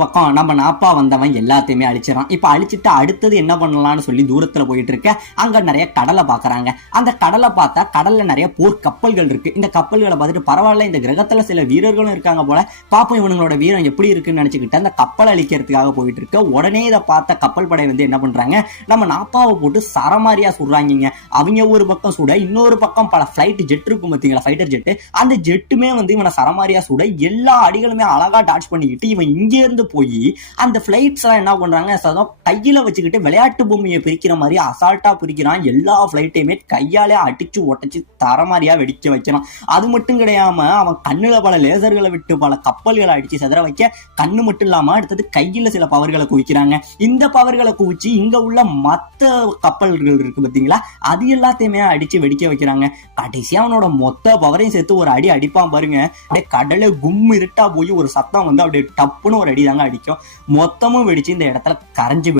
பக்கம் நம்ம நாப்பா வந்தவன் எல்லாத்தையுமே அழிச்சிடறான். இப்ப அழிச்சிட்டு அடுத்தது என்ன பண்ணலாம்னு சொல்லி தூரத்துல போயிட்டு இருக்க அங்க நிறைய கடலை பாக்குறாங்க. அந்த கடலை பார்த்தா கடல்ல நிறைய போர் கப்பல்கள் இருக்கு. இந்த கப்பல்களை பார்த்துட்டு பரவாயில்ல, இந்த கிரகத்துல சில வீரர்களும் இருக்காங்க போல, பாப்போம் இவங்களோட வீரம் எப்படி இருக்குன்னு நினைச்சுக்கிட்டு அந்த கப்பல் அழிக்கிறதுக்காக போயிட்டு இருக்க உடனே இதை பார்த்த கப்பல் படை என்ன பண்றாங்க, நம்ம நாப்பாவை போட்டு சரமாரியா சுடுறாங்க. அவங்க ஒரு பக்கம் சுட, இன்னொரு பக்கம் பல பிளைட் ஜெட் இருக்கும் பாத்தீங்களா, ஃபைட்டர் ஜெட், அந்த ஜெட்டுமே இவனை சரமாரியா சுட எல்லா அடிகளுமே அழகா டாட்ச் பண்ணிக்கிட்டு இவன் இங்கே இருந்து போய் அந்த பிளைட்ஸ் எல்லாம் என்ன பண்றாங்க, கையில வச்சுக்கிட்டு விளையாட்டு பொம்மையை பிரிக்கிற மாதிரி அசால்ட்டா பிரிக்கிறான். எல்லா பிளைட்டையுமே கையாலே அடிச்சு ஒட்டச்சு தரமாரியா வெடிக்க வைக்கிறான். அது மட்டும் கிடையாம அவன் கண்ணுல பல லேசர்களை விட்டு பல கப்பல்களை அடிச்சு செதற வைக்க, கண்ணு மட்டும் இல்லாம அடுத்தது கையில சில பவர்களை குவிக்கிறாங்க. இந்த பவர்களை குவிச்சு இங்க உள்ள மத்த கப்பல்கள் இருக்கு பாத்தீங்களா, அது எல்லாத்தையுமே அடிச்சு வெடிக்க வைக்கிறாங்க. கடைசியா அவனோட மொத்த பவரையும் சேர்த்து ஒரு அடி அடிப்பான் பாருங்க, அப்படியே கடலை கும் இருட்டா போய் ஒரு சத்தம் அப்படியே டப்புன்னு ஒரு அடி தாங்க அடிக்கும். மொத்தமும் வெடிச்சு இந்த இடத்துல கரைஞ்சு